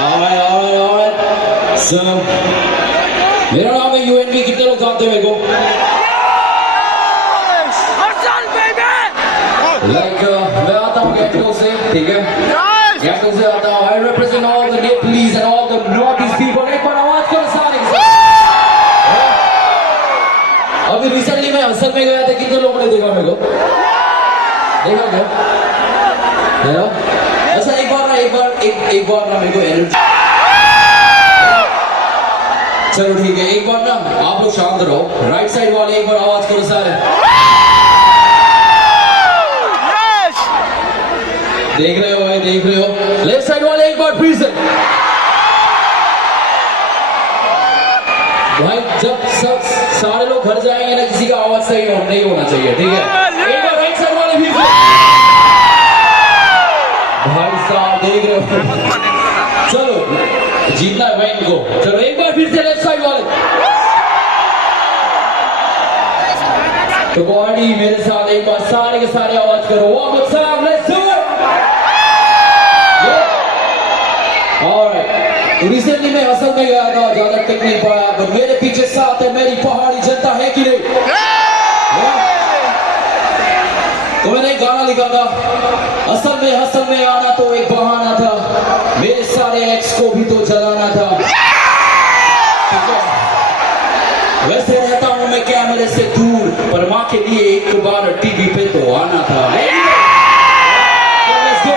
Alright. So, मेरा नाम है यूएनबी, कितने लोग जानते हैं मेरे को? मैं आता हूँ गैंगटॉक से, ठीक है? गैंगटॉक से आता हूँ। I represent all the Nepalese and all the Northeast people. एक बार आवाज करो सारे। अभी रिसेंटली मैं असल में गया था, कितने लोगों ने देखा मेरे को? देखा क्या? अच्छा एक बार ना मेरे को एनर्जी। चलो ठीक है, एक बार ना आप लोग शांत रहो। राइट साइड वाले एक बार आवाज करो सारे। देख रहे हो भाई, देख रहे हो? लेफ्ट साइड वाले एक बार फिर से। भाई जब सब सारे लोग घर जाएंगे ना, किसी का आवाज सही नहीं होना चाहिए, ठीक है? एक बार राइट साइड वाले फिर से। भाई साहब देख रहे हो? चलो जीतना है भाई इनको। चलो एक बार फिर से लेफ्ट साइड वाले। तो बॉडी मेरे साथ एक बार सारे के सारे आवाज करो। One more time, let's do it. Alright. Recently मैं असल में गया था, ज्यादा टिक नहीं पाया, पर मेरे पीछे साथ है मेरी पहाड़ी जनता, है कि नहीं? तो मैंने एक गाना लिखा था, असल में आना तो एक बहाना था, मेरे सारे एक्स को भी तो जलाना था। वैसे रहता हूं मैं कैमरे से दूर, पर माँ के लिए एक बार टीवी पे तो आना था। Let's go.